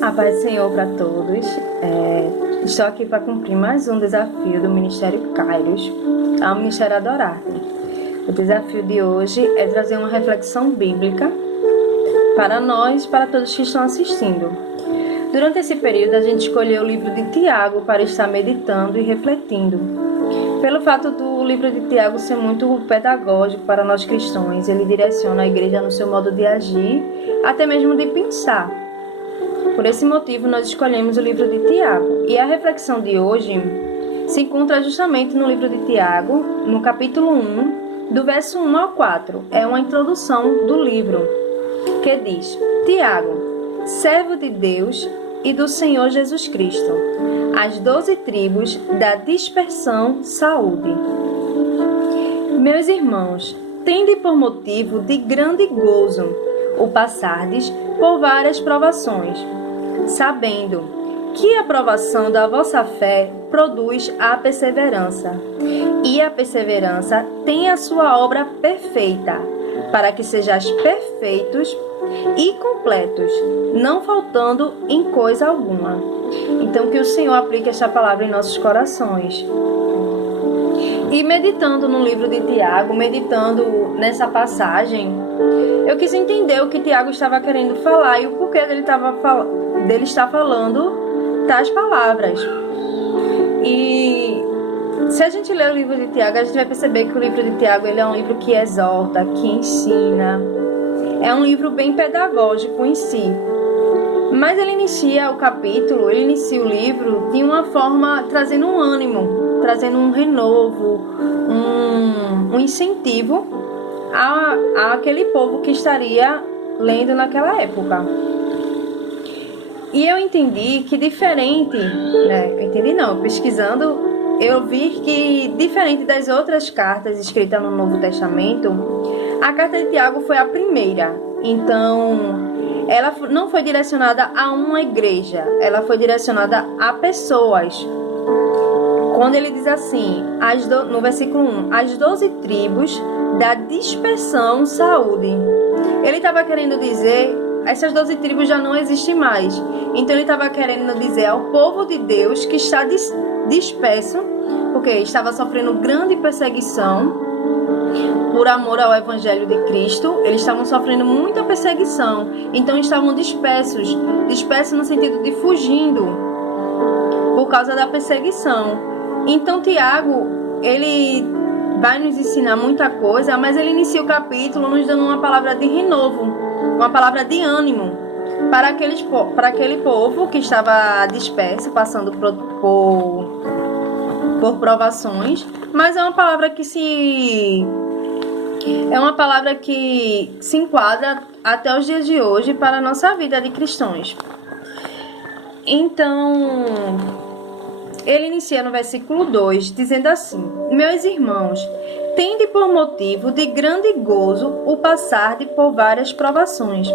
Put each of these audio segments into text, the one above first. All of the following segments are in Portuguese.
A paz do Senhor para todos. Estou aqui para cumprir mais um desafio do Ministério Kairos ao Ministério Adorarte. O desafio de hoje é trazer uma reflexão bíblica para nós, para todos que estão assistindo. Durante esse período, a gente escolheu o livro de Tiago para estar meditando e refletindo. Pelo fato do livro de Tiago ser muito pedagógico para nós cristãos, ele direciona a igreja no seu modo de agir, até mesmo de pensar. Por esse motivo, nós escolhemos o livro de Tiago. E a reflexão de hoje se encontra justamente no livro de Tiago, no capítulo 1, do verso 1 ao 4. É uma introdução do livro, que diz: Tiago, servo de Deus e do Senhor Jesus Cristo, as 12 tribos da dispersão, saúde. Meus irmãos, tende por motivo de grande gozo o passardes por várias provações, sabendo que a provação da vossa fé produz a perseverança, e a perseverança tem a sua obra perfeita, para que sejais perfeitos e completos, não faltando em coisa alguma. Então, que o Senhor aplique esta palavra em nossos corações. E meditando no livro de Tiago, meditando nessa passagem, eu quis entender o que Tiago estava querendo falar e o porquê dele estar falando tais palavras. E se a gente ler o livro de Tiago, a gente vai perceber que o livro de Tiago ele é um livro que exorta, que ensina. É um livro bem pedagógico em si. Mas ele inicia o livro de uma forma trazendo um ânimo, trazendo um renovo, um incentivo àquele povo que estaria lendo naquela época. E eu entendi que pesquisando, eu vi que diferente das outras cartas escritas no Novo Testamento, a carta de Tiago foi a primeira. Então, ela não foi direcionada a uma igreja, ela foi direcionada a pessoas. Quando ele diz assim, no versículo 1, as 12 tribos da dispersão, saúde. Ele estava querendo dizer, essas 12 tribos já não existem mais. Então ele estava querendo dizer ao povo de Deus que está disperso, porque estava sofrendo grande perseguição por amor ao Evangelho de Cristo. Eles estavam sofrendo muita perseguição, então estavam dispersos no sentido de fugindo por causa da perseguição. Então Tiago, ele vai nos ensinar muita coisa, mas ele inicia o capítulo nos dando uma palavra de renovo, uma palavra de ânimo para aquele povo que estava disperso, passando por provações, mas é uma palavra que se enquadra até os dias de hoje para a nossa vida de cristãos. Então, ele inicia no versículo 2, dizendo assim: Meus irmãos, tende por motivo de grande gozo o passarde por várias provações.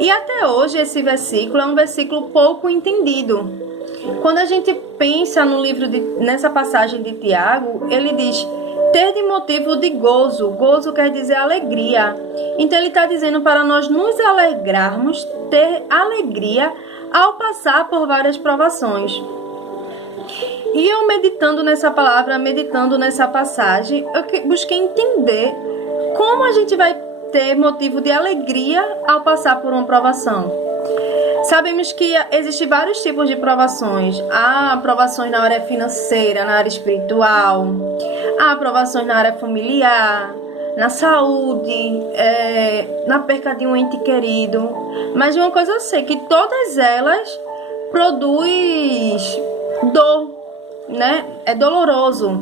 E até hoje esse versículo é um versículo pouco entendido. Quando a gente pensa nessa passagem de Tiago, ele diz: ter de motivo de gozo. Gozo quer dizer alegria. Então ele está dizendo para nós nos alegrarmos, ter alegria ao passar por várias provações. E eu meditando nessa palavra, meditando nessa passagem, eu busquei entender como a gente vai ter motivo de alegria ao passar por uma provação. Sabemos que existem vários tipos de provações. Há provações na área financeira, na área espiritual. Há provações na área familiar, na saúde, na perca de um ente querido. Mas uma coisa eu sei, que todas elas produzem dor, né? É doloroso.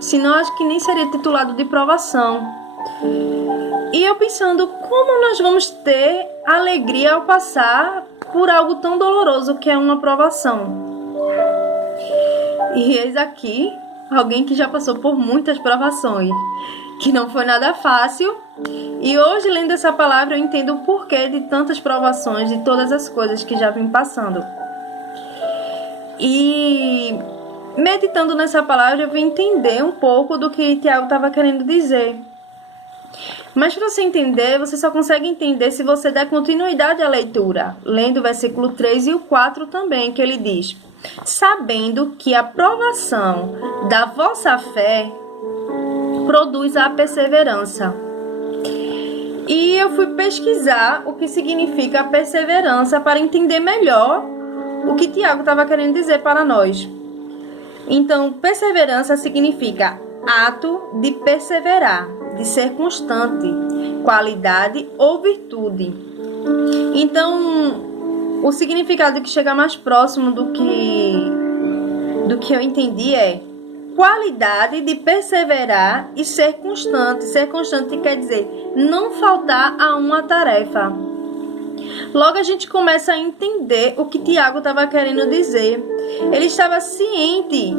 Senão acho que nem seria titulado de provação. E eu pensando, como nós vamos ter alegria ao passar por algo tão doloroso que é uma provação? E eis aqui alguém que já passou por muitas provações, que não foi nada fácil. E hoje, lendo essa palavra, eu entendo o porquê de tantas provações, de todas as coisas que já vim passando. E meditando nessa palavra, eu vim entender um pouco do que Tiago estava querendo dizer. Mas para você entender, você só consegue entender se você der continuidade à leitura, lendo o versículo 3 e o 4 também, que ele diz: sabendo que a provação da vossa fé produz a perseverança. E eu fui pesquisar o que significa perseverança para entender melhor o que Tiago estava querendo dizer para nós. Então, perseverança significa ato de perseverar, de ser constante, qualidade ou virtude. Então, o significado que chega mais próximo do que eu entendi é qualidade de perseverar e ser constante. Ser constante quer dizer não faltar a uma tarefa. Logo a gente começa a entender o que Tiago estava querendo dizer. Ele estava ciente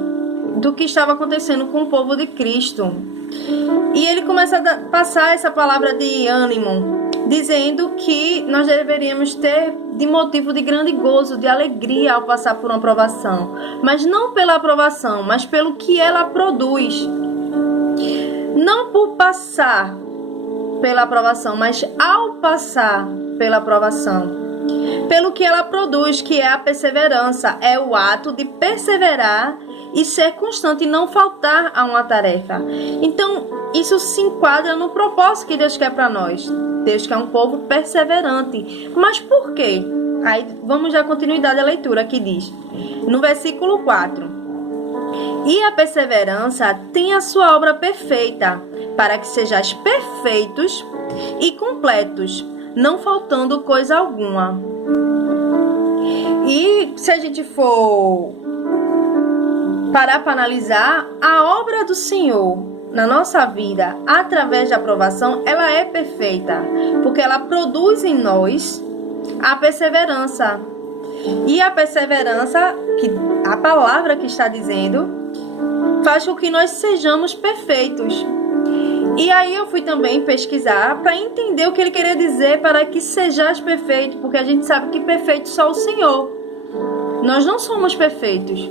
do que estava acontecendo com o povo de Cristo. E ele começa a passar essa palavra de ânimo, dizendo que nós deveríamos ter de motivo de grande gozo, de alegria ao passar por uma provação. Mas não pela aprovação, mas pelo que ela produz. Não por passar pela aprovação, mas ao passar pela aprovação. Pelo que ela produz, que é a perseverança, é o ato de perseverar e ser constante e não faltar a uma tarefa. Então, isso se enquadra no propósito que Deus quer para nós. Deus quer um povo perseverante. Mas por quê? Aí vamos dar continuidade à leitura que diz, no versículo 4: e a perseverança tem a sua obra perfeita, para que sejais perfeitos e completos, não faltando coisa alguma. E se a gente for parar para analisar, a obra do Senhor na nossa vida, através da aprovação, ela é perfeita, porque ela produz em nós a perseverança. E a perseverança, que a palavra que está dizendo, faz com que nós sejamos perfeitos. E aí eu fui também pesquisar para entender o que ele queria dizer para que sejais perfeito, porque a gente sabe que perfeito só o Senhor. Nós não somos perfeitos.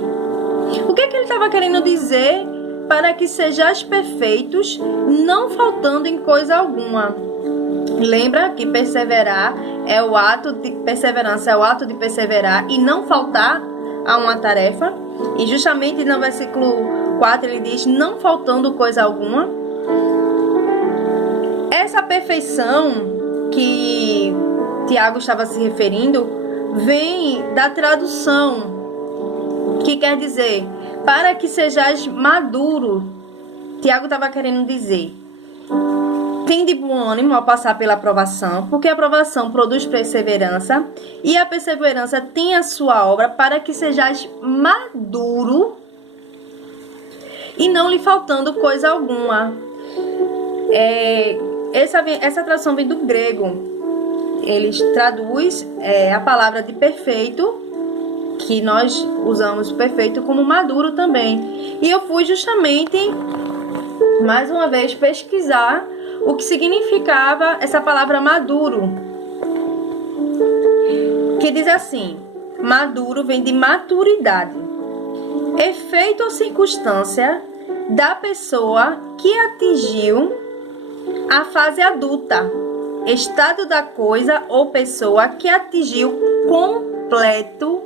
O que é que ele estava querendo dizer para que sejais perfeitos, não faltando em coisa alguma? Lembra que perseverar é o ato de perseverança, é o ato de perseverar e não faltar a uma tarefa. E justamente no versículo 4 ele diz, não faltando coisa alguma. Essa perfeição que Tiago estava se referindo vem da tradução, que quer dizer, para que sejais maduro. Tiago estava querendo dizer, tem de bom ânimo ao passar pela aprovação, porque a aprovação produz perseverança, e a perseverança tem a sua obra para que sejais maduro e não lhe faltando coisa alguma. Essa tradução vem do grego. Eles traduz a palavra de perfeito, que nós usamos perfeito como maduro também. E eu fui justamente, mais uma vez, pesquisar o que significava essa palavra maduro, que diz assim, maduro vem de maturidade, efeito ou circunstância da pessoa que atingiu a fase adulta, estado da coisa ou pessoa que atingiu completo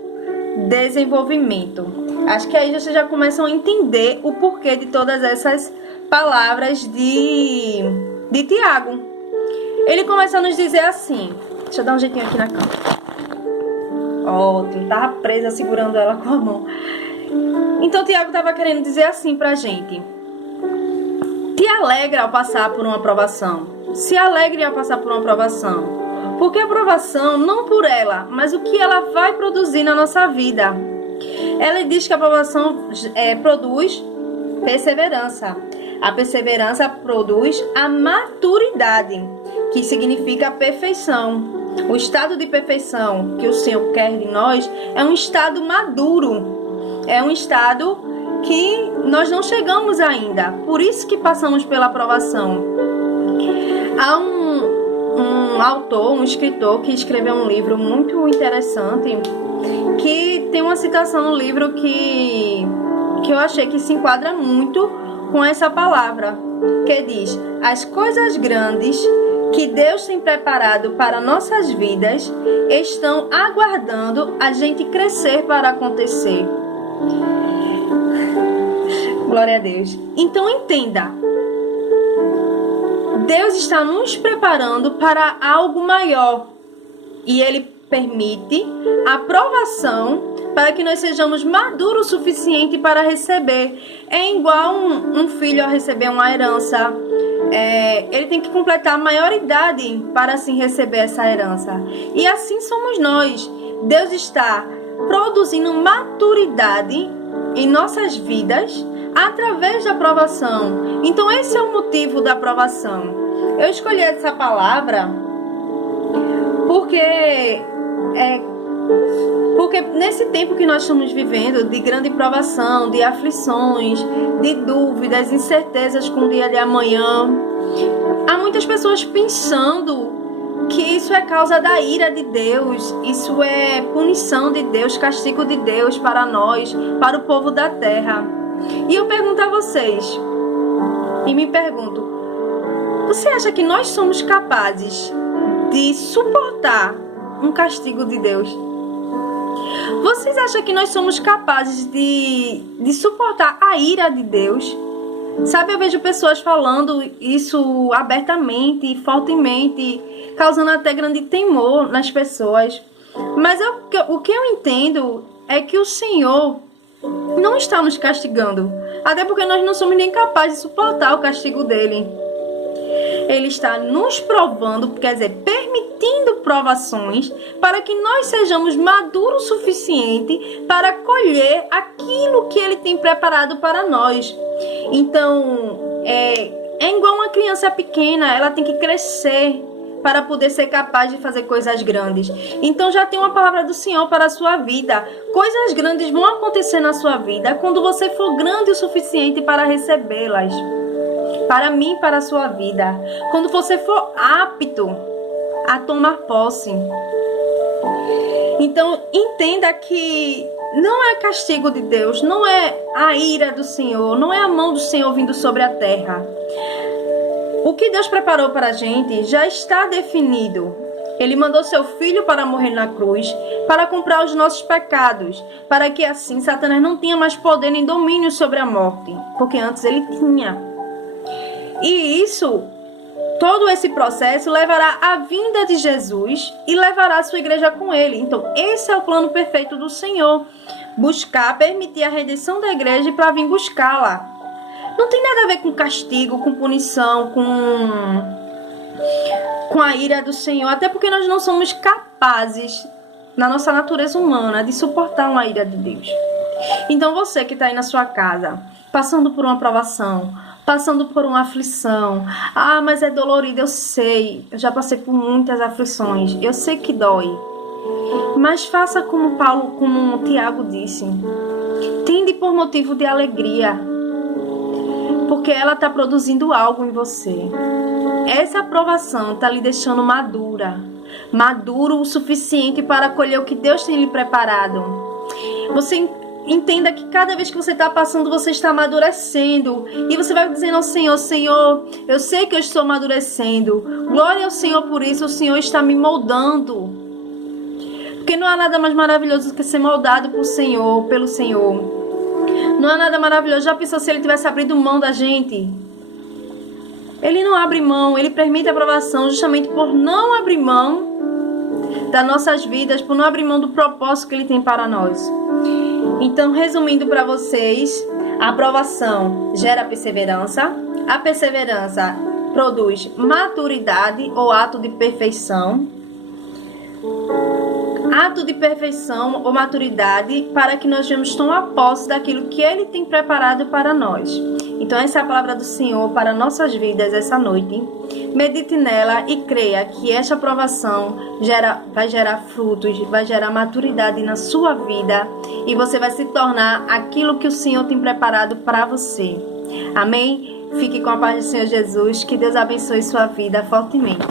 desenvolvimento. Acho que aí vocês já começam a entender o porquê de todas essas palavras de Tiago. Ele começa a nos dizer assim, deixa eu dar um jeitinho aqui na câmera. Ótimo, tava presa segurando ela com a mão. Então Tiago estava querendo dizer assim pra gente: te alegra ao passar por uma provação. Se alegre ao passar por uma provação. Porque a provação, não por ela, mas o que ela vai produzir na nossa vida. Ela diz que a provação produz perseverança. A perseverança produz a maturidade, que significa a perfeição. O estado de perfeição que o Senhor quer de nós é um estado maduro. É um estado que nós não chegamos ainda. Por isso que passamos pela provação. Há um autor, um escritor que escreveu um livro muito interessante, que tem uma citação no livro que eu achei que se enquadra muito com essa palavra que diz: as coisas grandes que Deus tem preparado para nossas vidas estão aguardando a gente crescer para acontecer. Glória a Deus. Então entenda, Deus está nos preparando para algo maior e Ele permite a provação para que nós sejamos maduros o suficiente para receber. É igual um filho a receber uma herança. Ele tem que completar a maioridade para assim receber essa herança. E assim somos nós. Deus está produzindo maturidade em nossas vidas através da provação. Então esse é o motivo da provação. Eu escolhi essa palavra porque nesse tempo que nós estamos vivendo, de grande provação, de aflições, de dúvidas, incertezas com o dia de amanhã, há muitas pessoas pensando que isso é causa da ira de Deus, isso é punição de Deus, castigo de Deus para nós, para o povo da terra. E eu pergunto a vocês, e me pergunto, você acha que nós somos capazes de suportar um castigo de Deus? Vocês acham que nós somos capazes de suportar a ira de Deus? Sabe, eu vejo pessoas falando isso abertamente e fortemente, causando até grande temor nas pessoas. Mas o que eu entendo é que o Senhor não está nos castigando, até porque nós não somos nem capazes de suportar o castigo dele. Ele está nos provando, quer dizer, permitindo provações para que nós sejamos maduros o suficiente para colher aquilo que ele tem preparado para nós. Então, é igual uma criança pequena, ela tem que crescer para poder ser capaz de fazer coisas grandes. Então já tem uma palavra do Senhor para a sua vida. Coisas grandes vão acontecer na sua vida quando você for grande o suficiente para recebê-las. Para mim, para a sua vida. Quando você for apto a tomar posse. Então, entenda que não é castigo de Deus, não é a ira do Senhor, não é a mão do Senhor vindo sobre a terra. O que Deus preparou para a gente já está definido. Ele mandou seu filho para morrer na cruz, para comprar os nossos pecados, para que assim Satanás não tenha mais poder nem domínio sobre a morte, porque antes ele tinha. E todo esse processo levará à vinda de Jesus e levará a sua igreja com ele. Então, esse é o plano perfeito do Senhor. Buscar, permitir a redenção da igreja para vir buscá-la. Não tem nada a ver com castigo, com punição, com a ira do Senhor. Até porque nós não somos capazes, na nossa natureza humana, de suportar uma ira de Deus. Então, você que está aí na sua casa, passando por uma provação, passando por uma aflição. Ah, mas é dolorido, eu sei. Eu já passei por muitas aflições. Eu sei que dói. Mas faça como Tiago disse. Tende por motivo de alegria. Porque ela está produzindo algo em você. Essa aprovação está lhe deixando madura. Maduro o suficiente para colher o que Deus tem lhe preparado. Você entenda que cada vez que você está passando, você está amadurecendo. E você vai dizendo ao Senhor: Senhor, eu sei que eu estou amadurecendo. Glória ao Senhor por isso, o Senhor está me moldando. Porque não há nada mais maravilhoso do que ser moldado pelo Senhor. Não há nada maravilhoso. Já pensou se Ele tivesse abrido mão da gente? Ele não abre mão, Ele permite a aprovação justamente por não abrir mão das nossas vidas, por não abrir mão do propósito que Ele tem para nós. Então, resumindo para vocês, a aprovação gera perseverança, a perseverança produz maturidade ou ato de perfeição, ato de perfeição ou maturidade para que nós venhamos tomar posse daquilo que Ele tem preparado para nós. Então essa é a palavra do Senhor para nossas vidas essa noite. Medite nela e creia que esta aprovação vai gerar frutos, vai gerar maturidade na sua vida e você vai se tornar aquilo que o Senhor tem preparado para você. Amém? Fique com a paz do Senhor Jesus. Que Deus abençoe sua vida fortemente.